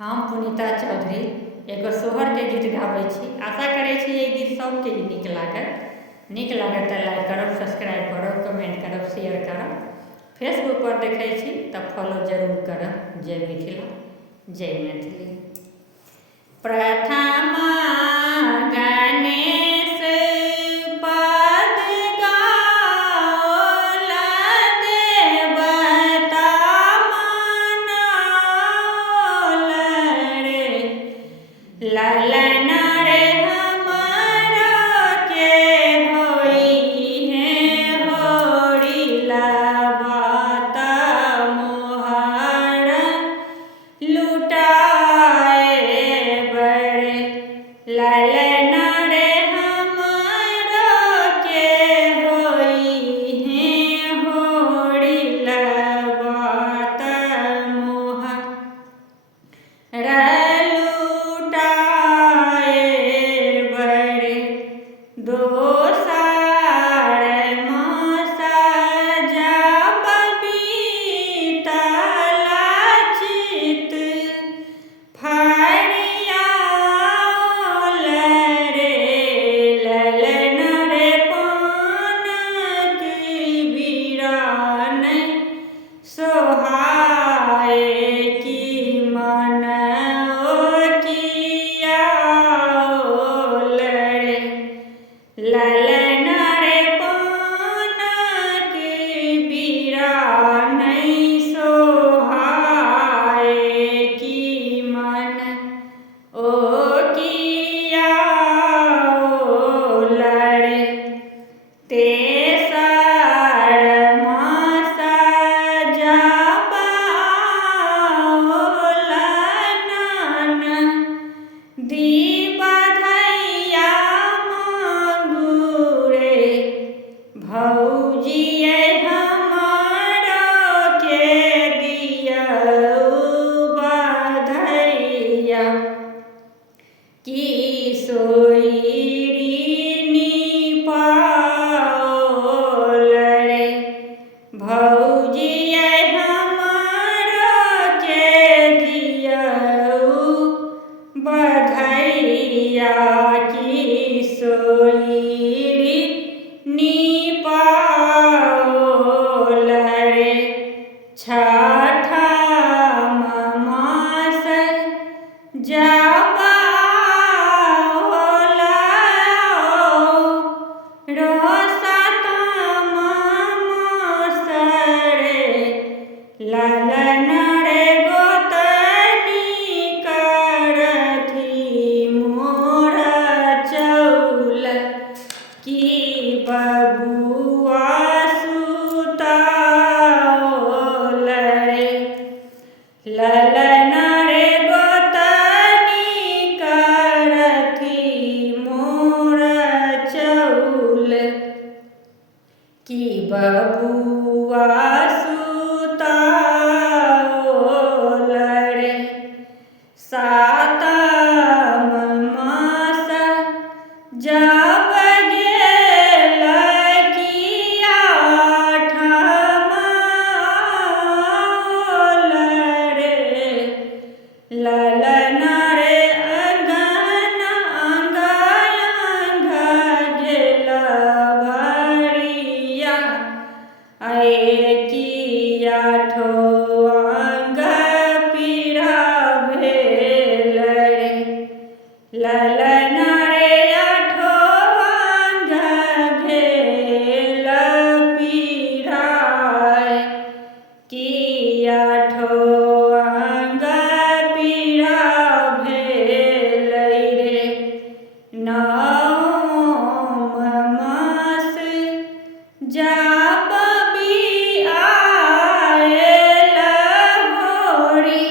हम पुनीता चौधरी एगो सोहरके गीत गाबै छी। आशा करै छी एहि गीत सबके नीक लागत। नीक लागत तऽ लाइक करब, सब्सक्राइब करब, कमेंट करब, शेयर करब। फेसबुक पर देखै छी तऽ फॉलो जरूर करब। जय मिथिला, जय मैथिली। प्रथमा गणेश पद गाओल देवता मनाओल रे। ललन रे हमर के होइहे होरी लबत मोहर लुटाए बड़े। ललन रे हमर के होइहे होरी लबत मोहर लुटाए बड़े। दोसर मास जब बीतल चित फरियाओल रे। ललन रे पानक बिरान सोहाए की मन ओकियाओल रे। ललन रे पानक बिरान सोहाए की मन ओकियाओल रे। तेसर मास जब आओल ननदी बधैया मांगू रे। भौजिये हमर के दियौ बधैया की सोइरी नीपाओल रे। भौजिये हमर के दियौ बधैया की सोइरी नीपाओल रे। छठम मास जब आओल रोसतम मास रे। ललन रे गोतनी करथी मोर चौल की बबुआ सुताओल रे। ललन रे गोतनी करथी मोर चौल की बबुआ सुताओल रे। सातम मास जब गेल की आठम आओल रे। ललन रे अंगन अंग अंग गेल भरिया की आठो अंग पीढ़ा भेल रे। ललन रे आठो अंग भेल पीढ़ा की आठो अंग पीढ़ा भेल रे। नवम मास जब बिआएल होरी